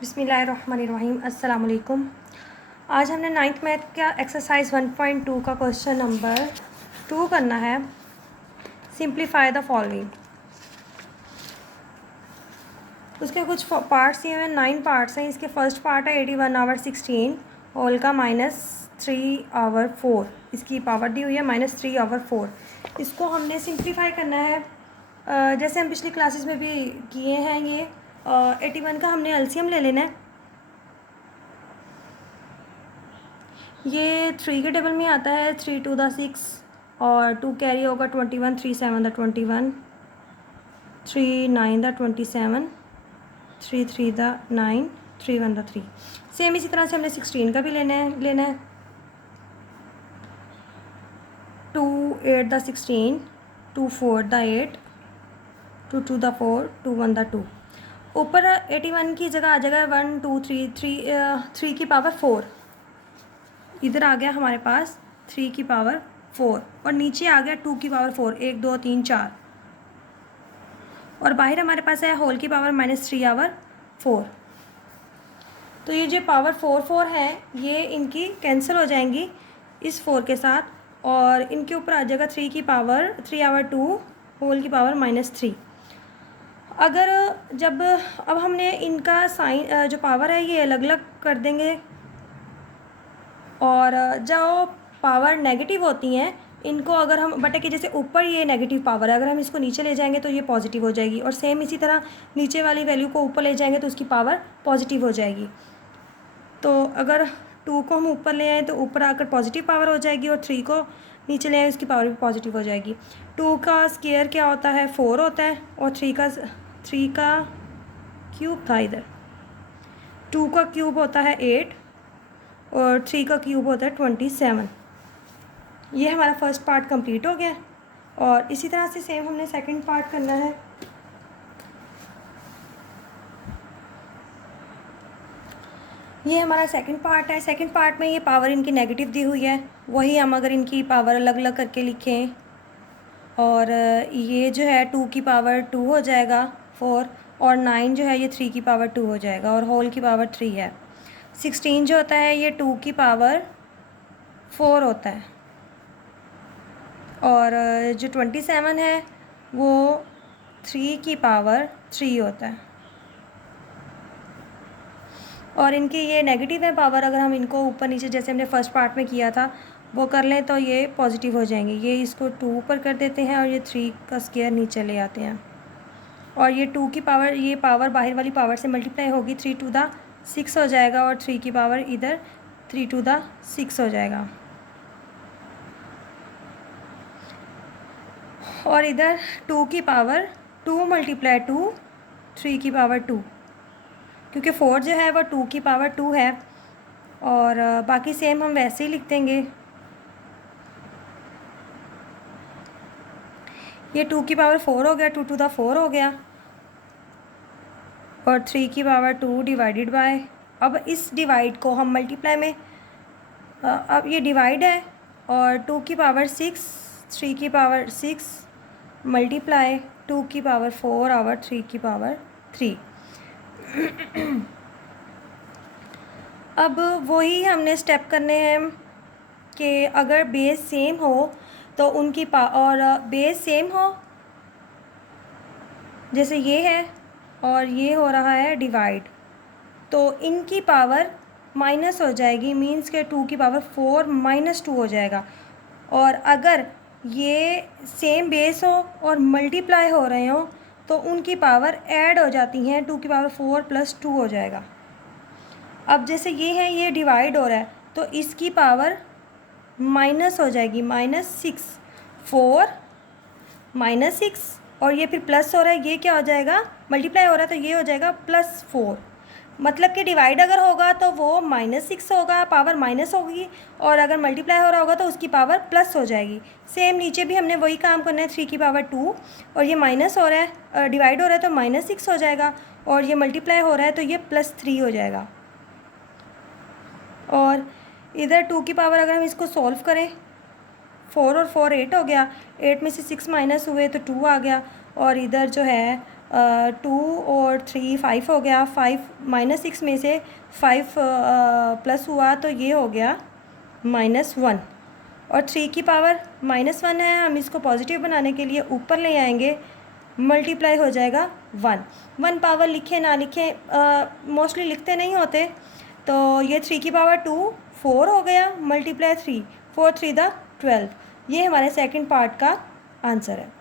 बिस्मिल्लाहिर्रहमानिर्रहीम। अस्सलाम वालेकुम। आज हमने नाइन्थ मैथ का एक्सरसाइज 1.2 का क्वेश्चन नंबर 2 करना है। Simplify the following. उसके कुछ पार्ट्स ये हैं, 9 पार्ट्स हैं। इसके फर्स्ट पार्ट है 81/16 होल का -3/4। इसकी पावर दी हुई है -3/4। इसको हमने सिंप्लीफाई करना है जैसे हम पिछली क्लासेस में भी किए हैं। ये 81 का हमने एलसीएम ले लेना है। ये 3 के टेबल में आता है। 3 2 द 6 और 2 कैरी होगा 21, 3 7 the 21, 3 9 the 27, 3 3 the 9, 3 1 the 3। Same इसी तरह से हमने 16 का भी लेना है। 2 8 द 16, 2 4 द 8, 2 2 द 4, 2 1 द 2। ऊपर 81 की जगह आ जाएगा 1 2 3 3 की पावर 4। इधर आ गया हमारे पास 3 की पावर 4 और नीचे आ गया 2 की पावर 4, 1 2 3 4। और बाहर हमारे पास है होल की पावर -3/4। तो ये जो पावर 4 4 है ये इनकी कैंसिल हो जाएंगी इस 4 के साथ, और इनके ऊपर आ जाएगा 3 की पावर 3/2 होल की पावर -3। अगर जब अब हमने इनका साइन जो पावर है ये अलग अलग कर देंगे, और जो पावर नेगेटिव होती हैं इनको अगर हम बटे के जैसे ऊपर ये नेगेटिव पावर है, अगर हम इसको नीचे ले जाएंगे तो ये पॉजिटिव हो जाएगी, और सेम इसी तरह नीचे वाली वैल्यू को ऊपर ले जाएंगे तो उसकी पावर पॉजिटिव हो जाएगी। तो अगर 2 को हम ऊपर ले आए तो ऊपर आकर पॉजिटिव पावर हो जाएगी, और 3 को नीचे ले आए उसकी पावर भी पॉजिटिव हो जाएगी। 2 का स्क्वायर क्या होता है? 4 होता है, और 3 का क्यूब था इधर। 2 का क्यूब होता है 8 और 3 का क्यूब होता है 27। ये हमारा फर्स्ट पार्ट कंप्लीट हो गया, और इसी तरह से सेम हमने सेकंड पार्ट करना है। ये हमारा सेकंड पार्ट है। सेकंड पार्ट में ये पावर इनकी नेगेटिव दी हुई है, वही हम अगर इनकी पावर अलग अलग करके लिखें, और ये जो है 2 की पावर 2 हो जाएगा 4, और 9 जो है ये 3 की पावर 2 हो जाएगा, और होल की पावर 3 है। 16 जो होता है ये 2 की पावर 4 होता है, और जो 27 है वो 3 की पावर 3 होता है। और इनकी ये नेगेटिव है पावर, अगर हम इनको ऊपर नीचे जैसे हमने फर्स्ट पार्ट में किया था वो कर लें तो ये पॉजिटिव हो जाएंगे। ये इसको 2 ऊपर कर देते हैं और ये 3 का स्क्वायर नीचे ले आते हैं, और ये 2 की पावर, ये पावर बाहर वाली पावर से मल्टीप्लाई होगी, 3 2 द 6 हो जाएगा, और 3 की पावर इधर 3 2 द 6 हो जाएगा, और इधर 2 की पावर 2 × 2 3 की पावर 2, क्योंकि 4 जो है वो 2 की पावर 2 है, और बाकी सेम हम वैसे ही लिख देंगे। ये 2 की पावर 4 हो गया, 2 2 द 4 हो गया, और 3 की पावर 2 डिवाइडेड बाय, अब इस डिवाइड को हम मल्टीप्लाई में, अब ये डिवाइड है, और 2 की पावर 6, 3 की पावर 6 मल्टीप्लाई 2 की पावर 4 और 3 की पावर 3। अब वही हमने स्टेप करने हैं कि अगर बेस सेम हो तो उनकी और बेस सेम हो, जैसे ये है और ये हो रहा है डिवाइड, तो इनकी पावर माइनस हो जाएगी, मीन्स के 2 की पावर 4 -2 हो जाएगा। और अगर ये सेम बेस हो और मल्टीप्लाई हो रहे हो तो उनकी पावर ऐड हो जाती हैं, 2 की पावर 4 + 2 हो जाएगा। अब जैसे ये है, ये डिवाइड हो रहा है तो इसकी पावर माइनस हो जाएगी, -6, 4 -6, और ये फिर प्लस हो रहा है, ये क्या हो जाएगा? मल्टीप्लाई हो रहा है तो ये हो जाएगा +4। मतलब कि डिवाइड अगर होगा तो वो -6 होगा, पावर माइनस होगी, और अगर मल्टीप्लाई हो रहा होगा तो उसकी पावर प्लस हो जाएगी। सेम नीचे भी हमने वही काम करना है, 3 की पावर 2, और ये माइनस हो रहा है, डिवाइड हो रहा है तो -6 हो जाएगा, और ये मल्टीप्लाई हो रहा है तो ये +3 हो जाएगा। और इधर 2 की पावर अगर हम इसको सॉल्व करें, 4 और 4 8 हो गया, 8 में से 6 माइनस हुए तो 2 आ गया, और इधर जो है 2 और 3 5 हो गया, 5 -6 में से 5 प्लस हुआ तो ये हो गया -1, और 3 की पावर -1 है, हम इसको पॉजिटिव बनाने के लिए ऊपर ले आएंगे, मल्टीप्लाई हो जाएगा 1 पावर लिखे ना लिखे, मोस्टली लिखते नहीं होते, तो ये 3 की पावर 2 4 हो गया, मल्टीप्लाई 3 4 3 द 12। ये हमारे सेकंड पार्ट का आंसर है।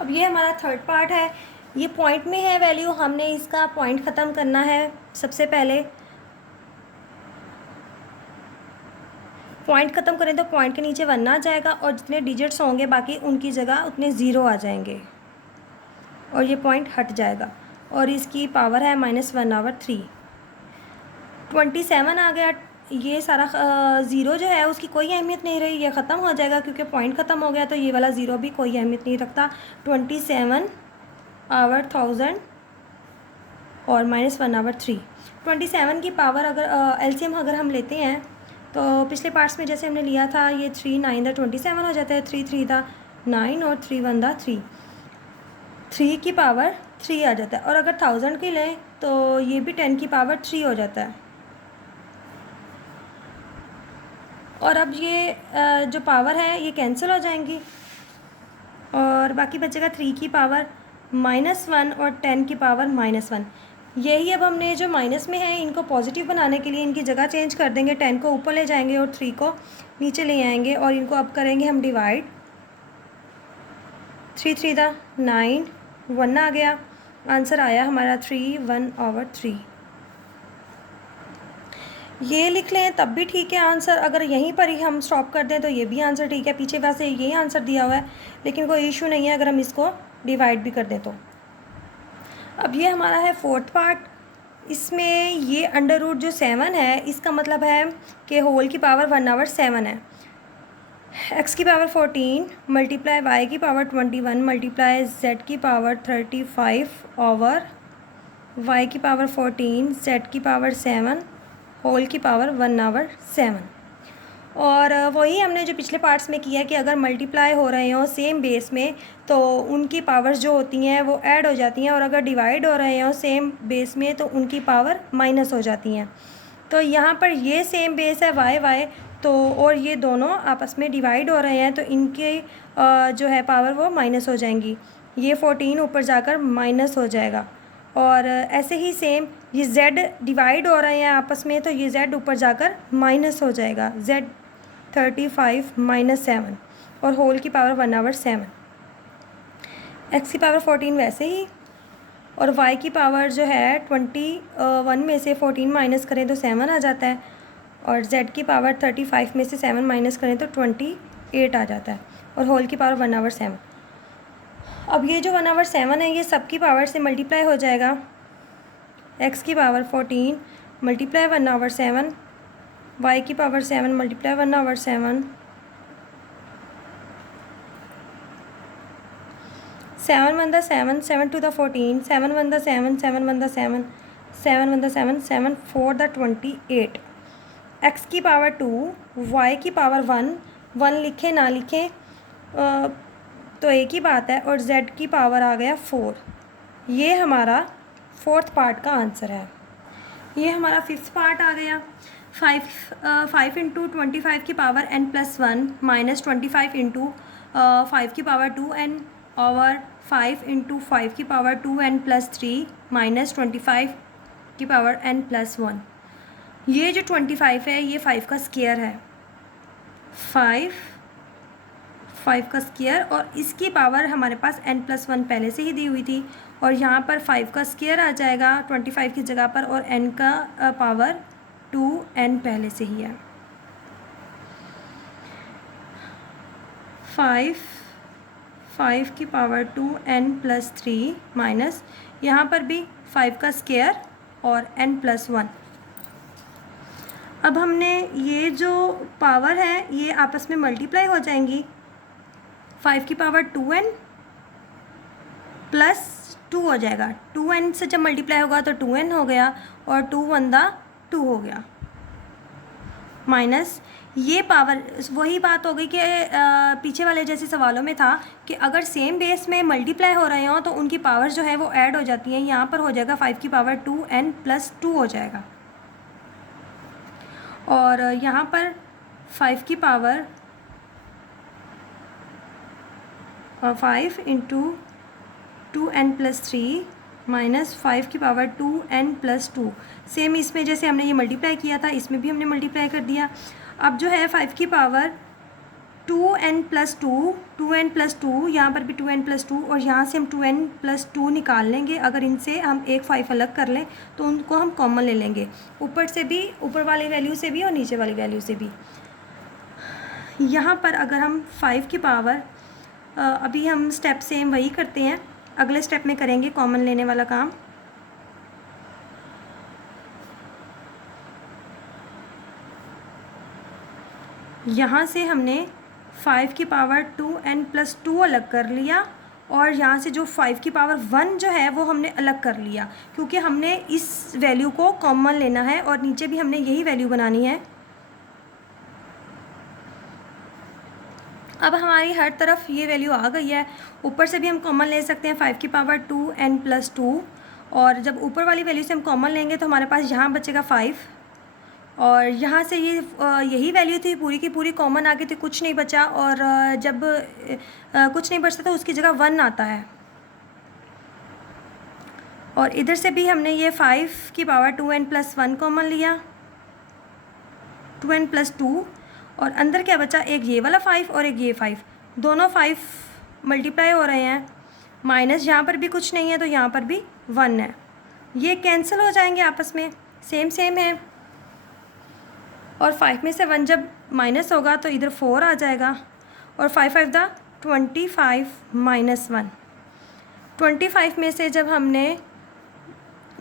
अब ये हमारा थर्ड पार्ट है, ये पॉइंट में है वैल्यू, हमने इसका पॉइंट ख़त्म करना है। सबसे पहले पॉइंट ख़त्म करें तो पॉइंट के नीचे 1 आ जाएगा, और जितने डिजिट्स होंगे बाकी उनकी जगह उतने ज़ीरो आ जाएंगे, और ये पॉइंट हट जाएगा, और इसकी पावर है -1/3। 27 आ गया, ये सारा ज़ीरो जो है उसकी कोई अहमियत नहीं रही, ये ख़त्म हो जाएगा क्योंकि पॉइंट ख़त्म हो गया, तो ये वाला ज़ीरो भी कोई अहमियत नहीं रखता। 27/1000 और -1/3। 27 की पावर अगर एलसीएम अगर हम लेते हैं तो पिछले पार्ट्स में जैसे हमने लिया था, ये 3 9 द 27 हो जाता है, 3 3 द 9 और 3 1 द 3, 3 की पावर 3 आ जाता है। और अगर 1000 की लें तो ये भी 10 की पावर 3 हो जाता है। और अब ये जो पावर है ये कैंसिल हो जाएंगी, और बाकी बचेगा 3 की पावर -1 और 10 की पावर -1। यही अब हमने जो माइनस में है इनको पॉजिटिव बनाने के लिए इनकी जगह चेंज कर देंगे, 10 को ऊपर ले जाएंगे और 3 को नीचे ले आएंगे, और इनको अब करेंगे हम डिवाइड। 3 3 द 9, 1 आ गया, आंसर आया हमारा 3 1/3। ये लिख लें तब भी ठीक है आंसर, अगर यहीं पर ही हम स्टॉप कर दें तो ये भी आंसर ठीक है। पीछे वैसे यही आंसर दिया हुआ है, लेकिन कोई इशू नहीं है अगर हम इसको डिवाइड भी कर दें तो। अब ये हमारा है फोर्थ पार्ट, इसमें ये अंडर रूट जो 7 है इसका मतलब है कि होल की पावर 1/7 है। x की पावर 14 मल्टीप्लाई y की पावर 21 मल्टीप्लाई z की पावर 35 ओवर y की पावर 14 z की पावर 7 होल की पावर 1/7। और वही हमने जो पिछले पार्ट्स में किया कि अगर मल्टीप्लाई हो रहे हों सेम बेस में तो उनकी पावर्स जो होती हैं वो ऐड हो जाती हैं, और अगर डिवाइड हो रहे हों सेम बेस में तो उनकी पावर माइनस हो जाती हैं। तो यहाँ पर ये सेम बेस है y तो, और ये दोनों आपस में डिवाइड हो रहे हैं तो इनके जो है पावर वो माइनस हो जाएंगी। ये 14 ऊपर जाकर माइनस हो जाएगा, और ऐसे ही सेम ये z डिवाइड हो रहे हैं आपस में तो ये z ऊपर जाकर माइनस हो जाएगा, z 35 -7 और होल की पावर 1/7। x की पावर 14 वैसे ही, और y की पावर जो है 21 में से 14 माइनस करें तो 7 आ जाता है, और z की पावर 35 में से 7 माइनस करें तो 28 आ जाता है, और होल की पावर 1/7। अब ये जो 1/7 है ये सब की पावर से मल्टीप्लाई हो जाएगा, x की पावर 14 मल्टीप्लाई 1/7, y की power 7 multiply 1/7, 7 1 the 7, 7 2 the 14, 7 1 the 7, 7 1 the 7, 7 1 the 7, 7 4 the 28, x की पावर 2, y की पावर 1, 1 लिखे ना लिखे तो एक ही बात है, और z की पावर आ गया 4। ये हमारा फोर्थ पार्ट का आंसर है। ये हमारा फिफ्थ पार्ट आ गया। 5 इंटू 25 की पावर n+1 माइनस 25 इंटू 5 की पावर 2n और 5 इंटू 5 की पावर 2n+3 माइनस 25 की पावर n+1। ये जो 25 है ये 5 का स्क्वायर है, 5 का स्क्वायर, और इसकी पावर हमारे पास n+1 पहले से ही दी हुई थी, और यहाँ पर 5 का स्क्वायर आ जाएगा 25 की जगह पर, और n का पावर 2n पहले से ही है। 5 की पावर 2n+3 माइनस यहाँ पर भी 5 का स्क्वायर और n+1। अब हमने ये जो पावर है ये आपस में मल्टीप्लाई हो जाएंगी, 5 की पावर 2n प्लस 2 हो जाएगा, 2n से जब मल्टीप्लाई होगा तो 2n हो गया, और 2 1 दा 2 हो गया, माइनस ये पावर वही बात हो गई कि पीछे वाले जैसे सवालों में था कि अगर सेम बेस में मल्टीप्लाई हो रहे हों तो उनकी पावर जो है वो ऐड हो जाती है। यहाँ पर हो जाएगा 5 की पावर 2n+2 हो जाएगा, और यहाँ पर 5 की पावर 5 इंटू 2n+3 माइनस 5 की पावर 2n+2। सेम इसमें जैसे हमने ये मल्टीप्लाई किया था, इसमें भी हमने मल्टीप्लाई कर दिया। अब जो है 5 की पावर 2n+2 यहाँ पर भी 2n+2, और यहाँ से हम 2n+2 निकाल लेंगे। अगर इनसे हम एक 5 अलग कर लें तो उनको हम कॉमन ले लेंगे, ऊपर से भी, ऊपर वाली वैल्यू से भी और नीचे वाली वैल्यू से भी। यहाँ पर अगर हम 5 की पावर अभी हम स्टेप सेम वही करते हैं, अगले स्टेप में करेंगे कॉमन लेने वाला काम। यहाँ से हमने 5 की पावर 2n+2 अलग कर लिया, और यहाँ से जो 5 की पावर 1 जो है वो हमने अलग कर लिया, क्योंकि हमने इस वैल्यू को कॉमन लेना है और नीचे भी हमने यही वैल्यू बनानी है। अब हमारी हर तरफ ये वैल्यू आ गई है। ऊपर से भी हम कॉमन ले सकते हैं 5 की पावर 2n+2, और जब ऊपर वाली वैल्यू से हम कॉमन लेंगे तो हमारे पास यहाँ बचेगा 5, और यहाँ से ये यही वैल्यू थी पूरी की पूरी कॉमन आ गई थी, कुछ नहीं बचा। और जब कुछ नहीं बचता तो उसकी जगह 1 आता है। और इधर से भी हमने ये 5 की पावर 2n+1 कॉमन लिया, 2n+2, और अंदर क्या बचा, एक ये वाला 5 और एक ये 5, दोनों 5 मल्टीप्लाई हो रहे हैं। माइनस यहाँ पर भी कुछ नहीं है तो यहाँ पर भी 1 है, ये कैंसिल हो जाएंगे आपस में, सेम सेम है। और 5 में से 1 जब माइनस होगा तो इधर 4 आ जाएगा, और 5 5 दा 25 माइनस 1। 25 में से जब हमने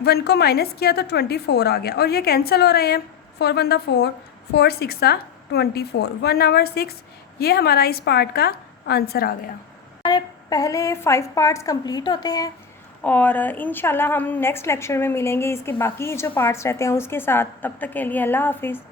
1 को माइनस किया तो 24 आ गया, और ये कैंसिल हो रहे हैं। 4 1 दा 4, 4 6 दा 24, 1 आवर 6। ये हमारा इस पार्ट का आंसर आ गया। हमारे पहले 5 पार्ट्स कंप्लीट होते हैं, और इंशाल्लाह हम नेक्स्ट लेक्चर में मिलेंगे इसके बाकी जो पार्ट्स रहते हैं उसके साथ। तब तक के लिए अल्लाह हाफिज़।